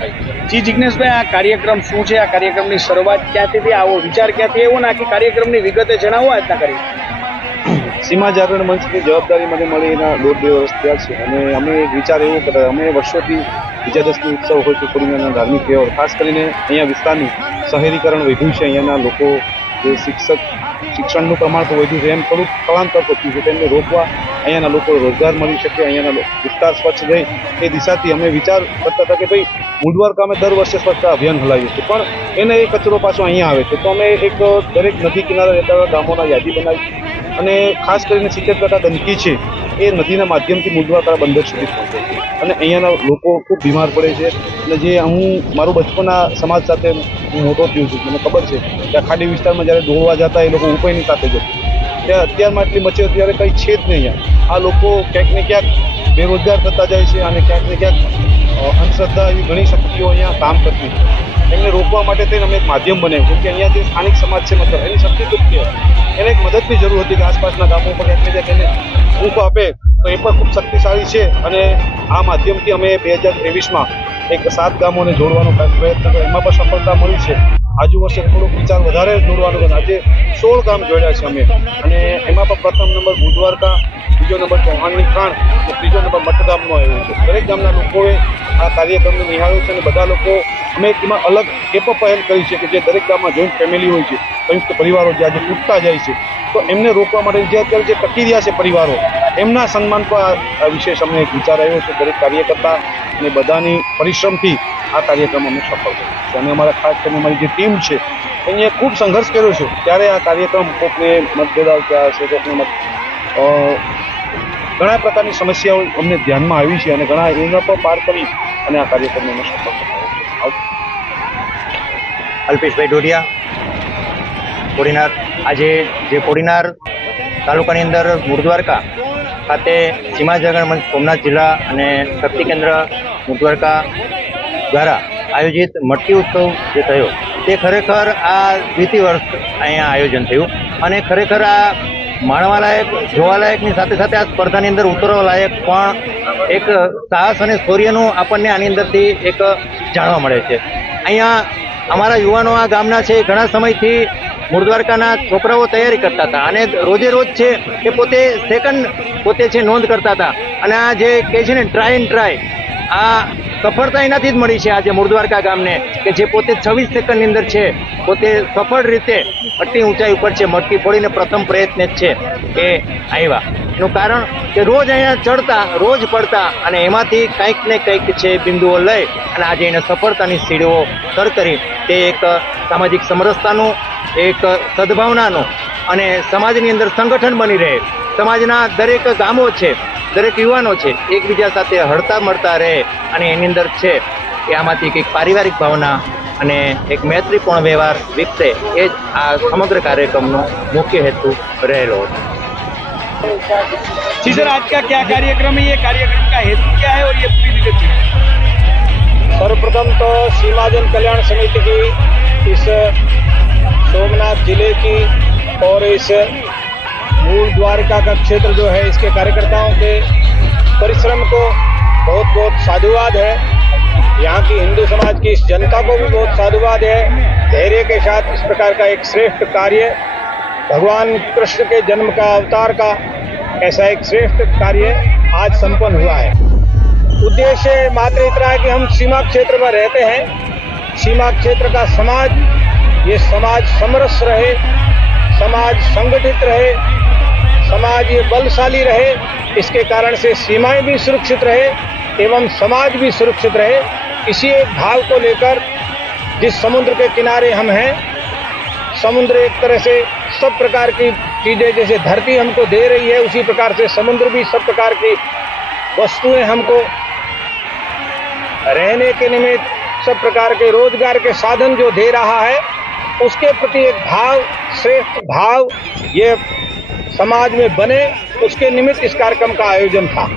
જી જિજ્ઞેશભાઈ આ કાર્યક્રમ શું છે? આ કાર્યક્રમની શરૂઆત ક્યાંથી થઈ? આવો વિચાર ક્યાંથી આવ્યો? ના આખી કાર્યક્રમની વિગતે જણાવો આજના કરી સીમા જાગરણ મંચની જવાબદારી મને મળી એના દોઢ વર્ષ થયા છે. અને અમે એક વિચાર એવો કરતા અમે વર્ષોથી વિજયાદશમી ઉત્સવ હોય કે પૂર્ણિમાના ધાર્મિક તહેવાર, ખાસ કરીને અહીંયા વિસ્તારનું શહેરીકરણ વધ્યું છે. અહીંયાના લોકો, જે શિક્ષક, શિક્ષણનું પ્રમાણ તો વધ્યું છે. એમ થોડુંક સ્થળાંતર થયું છે, તેમને રોકવા અહીંયાના લોકો રોજગાર મળી શકે, અહીંયાના વિસ્તાર સ્વચ્છ રહે એ દિશાથી અમે વિચાર કરતા હતા કે ભાઈ મુંડવારકા અમે દર વર્ષે સ્વચ્છતા અભિયાન હલાવીએ છીએ પણ એને એ કચરો પાછો અહીંયા આવે છે. તો અમે એક દરેક નદી કિનારે રહેતા ગામોના યાદી બનાવી અને ખાસ કરીને સિત્તેર ટકા ગંદકી છે, એ નદીના માધ્યમથી મુંડવારકા બંદર સુધી પહોંચે છે. અને અહીંયાના લોકો ખૂબ બીમાર પડે છે. અને જે હું, મારું બચપનના સમાજ સાથે હું મોટો થયો છું. મને ખબર છે કે આ ખાડી વિસ્તારમાં જ્યારે દોડવા જતા એ લોકો ઉપાયની સાથે જતા. ત્યાં અત્યારમાં એટલી મચી ત્યારે કંઈ છે જ નહીં આ લોકો ક્યાંક ને ક્યાંક બેરોજગાર થતા જાય છે અને ક્યાંક ને ક્યાંક અંધશ્રદ્ધા એવી ઘણી શક્તિઓ અહીંયા કામ કરતી એમને રોકવા માટે થઈને અમે એક માધ્યમ બનાવ્યું કેમ કે અહીંયા જે સ્થાનિક સમાજ છે, મતલબ એની શક્તિ ખૂબ એને એક મદદની જરૂર હતી કે આસપાસના ગામો પર એટલે જે તેને રૂપ આપે તો એ પણ ખૂબ શક્તિશાળી છે અને આ માધ્યમથી અમે બે હજાર ત્રેવીસમાં એક સાત ગામોને જોડવાનો પ્રયત્ન કર્યો. એમાં પણ સફળતા મળી છે. આજુ વર્ષે થોડોક વિચાર વધારે જોડવાનો હતો આજે સોળ ગામ જોડ્યા છે અમે. અને એમાં પણ પ્રથમ નંબર બુધવારકા બીજો નંબર ચૌહાણની ખાણ અને ત્રીજો નંબર મઠગામનો આવ્યો છે. દરેક ગામના લોકોએ આ કાર્યક્રમને નિહાળ્યો છે અને બધા લોકો અમે એમાં અલગ એ પહેલ કરી છે કે જે દરેક ગામમાં જોઈન્ટ ફેમિલી હોય છે, સંયુક્ત પરિવારો જે આજે તૂટતા જાય છે. તો એમને રોકવા માટે જે અત્યારે જે ટકી રહ્યા છે પરિવારો, એમના સન્માન પર આ વિશેષ અમને એક વિચાર આવ્યો છે. દરેક કાર્યકર્તા અને બધાની પરિશ્રમથી આ કાર્યક્રમ અમે સફળ કર્યો છે અને અમારા ખાસ કરીને અમારી જે ટીમ છે, એને ખૂબ સંઘર્ષ કર્યો છે. ત્યારે આ કાર્યક્રમ કોકને મતભેદ આવતા હશે, કોકને મત ઘણા પ્રકારની સમસ્યાઓ અમને ધ્યાનમાં આવી છે અને ઘણા એના પર પાર કરી અને આ કાર્યક્રમને અમે સફળ કર્યો અલ્પેશભાઈ ઢોડિયા કોડીનાર. આજે જે કોડીનાર તાલુકાની અંદર મૂળદ્વારકા ખાતે સીમા જાગરણ મંચ સોમનાથ જિલ્લા અને શક્તિ કેન્દ્ર મૂળદ્વારકા દ્વારા આયોજિત મટકી ઉત્સવ જે થયો, તે ખરેખર આ દ્વિતીય વર્ષ અહીંયા આયોજન થયું અને ખરેખર આ માણવાલાયક, જોવાલાયકની સાથે સાથે આ સ્પર્ધાની અંદર ઉતરવા લાયક પણ એક સાહસ અને શૌર્યનું આપણને આની અંદરથી એક જાણવા મળે છે. અહીંયા અમારા યુવાનો આ ગામના છે ઘણા સમયથી મૂળદ્વારકાના છોકરાઓ તૈયારી કરતા હતા અને રોજે રોજ છે એ પોતે સેકન્ડ પોતે છે નોંધ કરતા હતા. અને આ જે કહે છે ને ટ્રાય એન્ડ ટ્રાય આ સફળતા એનાથી જ મળી છે આજે મૂળદ્વારકા ગામને, કે જે પોતે છવ્વીસ સેકન્ડની અંદર છે. પોતે સફળ રીતે અટલી ઊંચાઈ ઉપર છે, મટકી ફોડીને પ્રથમ પ્રયત્ન જ છે એ આવ્યા એનું કારણ કે રોજ અહીંયા ચડતા, રોજ પડતા અને એમાંથી કંઈક ને કંઈક છે બિંદુઓ લઈ અને આજે એને સફળતાની સીડીઓ સર કરી. તે એક સામાજિક સમરસતાનું, એક સદભાવનાનું અને સમાજની અંદર સંગઠન બની રહે સમાજના દરેક ગામો છે દરેક યુવાનો છે એકબીજા સાથે હળતા મળતા રહે અને એની અંદર છે કે આમાંથી કંઈક પારિવારિક ભાવના અને એક મૈત્રીપૂર્ણ વ્યવહાર વિકસે એ જ આ સમગ્ર કાર્યક્રમનો મુખ્ય હેતુ રહેલો હતો जी सर आज का क्या कार्यक्रम है ये कार्यक्रम का हेतु क्या है और ये पूरी विगत क्या है सर्वप्रथम तो सीमाजन कल्याण समिति की इस सोमनाथ जिले की और इस मूल द्वारका का क्षेत्र जो है, इसके कार्यकर्ताओं के परिश्रम को बहुत बहुत साधुवाद है। यहाँ की हिंदू समाज की इस जनता को भी बहुत साधुवाद है। धैर्य के साथ इस प्रकार का एक श्रेष्ठ कार्य, भगवान कृष्ण के जन्म का अवतार का ऐसा एक श्रेष्ठ कार्य आज संपन्न हुआ है। उद्देश्य मात्र इतना है कि हम सीमा क्षेत्र में रहते हैं। सीमा क्षेत्र का समाज, ये समाज समरस रहे। समाज संगठित रहे, समाज ये बलशाली रहे, इसके कारण से सीमाएँ भी सुरक्षित रहे एवं समाज भी सुरक्षित रहे। इसी एक भाव को लेकर जिस समुद्र के किनारे हम हैं, समुद्र एक तरह से सब प्रकार की चीज़ें जैसे धरती हमको दे रही है, उसी प्रकार से समुद्र भी सब प्रकार की वस्तुएँ हमको रहने के निमित्त, सब प्रकार के रोज़गार के साधन जो दे रहा है उसके प्रति एक भाव श्रेष्ठ भाव ये समाज में बने उसके निमित्त इस कार्यक्रम का आयोजन था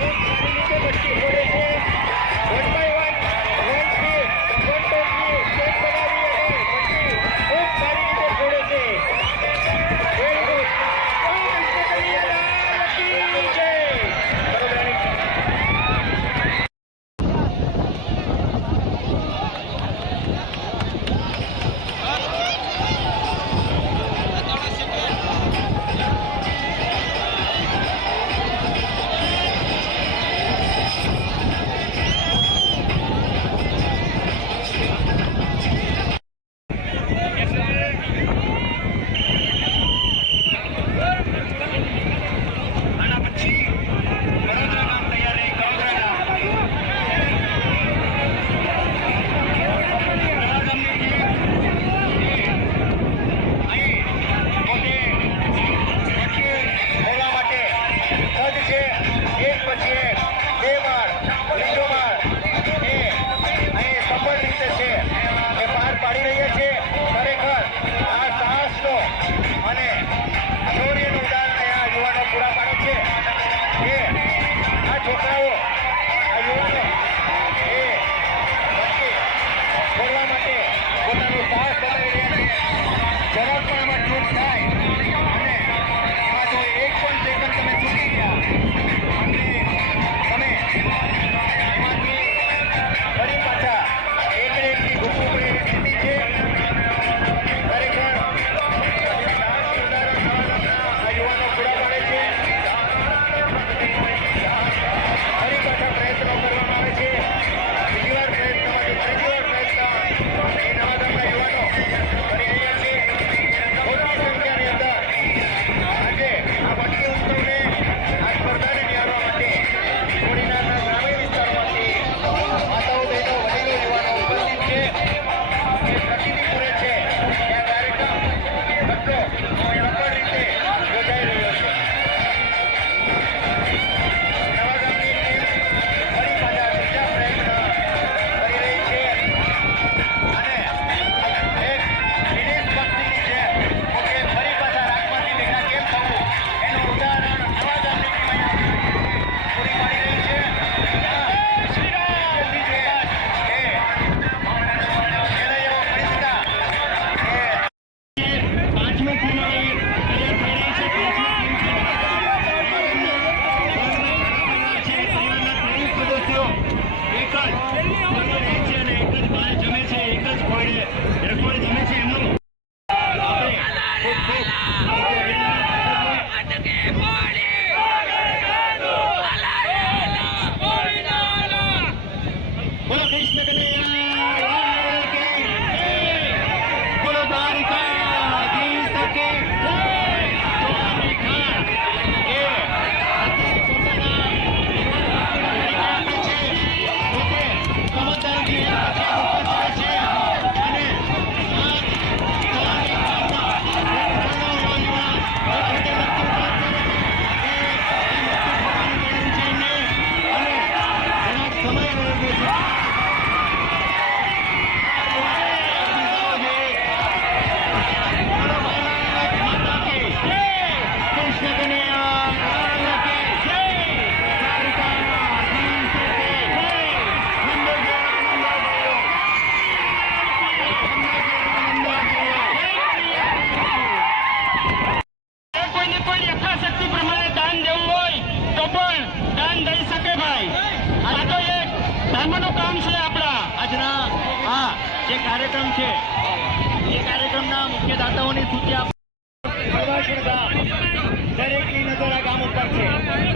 ઉપર છે.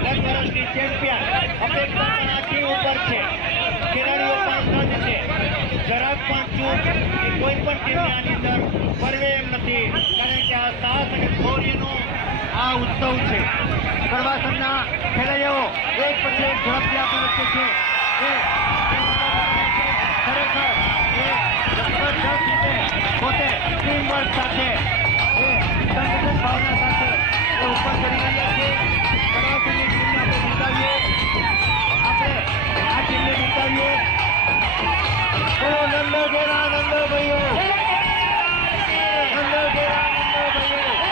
દસ વર્ષની ચેમ્પિયન અપેક્ષા પણ આ ઉપર છે. ખેલાડીઓ પણ સજ્જ છે. જરાક પણ ચૂક કે કોઈ પણ ટીમને આની અંદર પરવે એમ નથી. કારણ કે આ સાહસ અને શૌર્યનો આ ઉત્સવ છે. પ્રવાસનના ખેલૈયાઓ એક પછી એક ઝડપથી આપણી વચ્ચે છે. ખરેખર એ જબરજસ્ત રીતે પોતે ટીમ વર્ક સાથે, એ સંગઠન ભાવના સાથે ઉપર કરી બોલો નંદો ભાઈઓ નંદો ઘેરા નંદો ભાઈઓ નંદો ઘેરા નંદો ભાઈઓ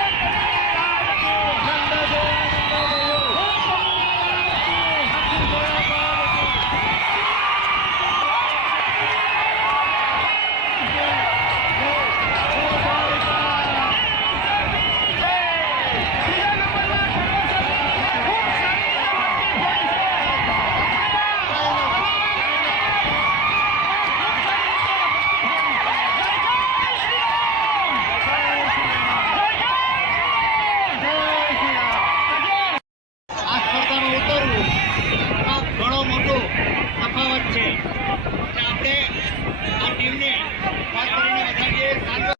આ ઉતરવું એમાં ઘણો મોટો તફાવત છે. આપણે આ ટીમને ખાસ કરીને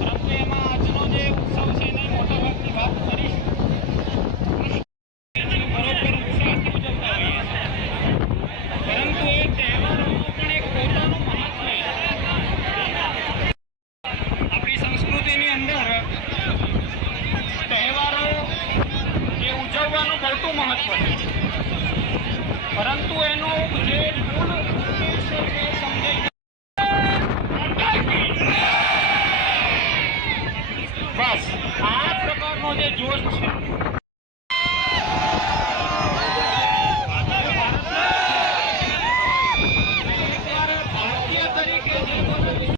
પરંતુ એમાં આજનો જે મોટાભાગની વાત કરીશ. પરંતુ એ તહેવારોનું પણ એક પોતાનું મહત્વ આપણી સંસ્કૃતિની અંદર તહેવારો જે ઉજવવાનું મોટું મહત્વ છે. પરંતુ એનું જે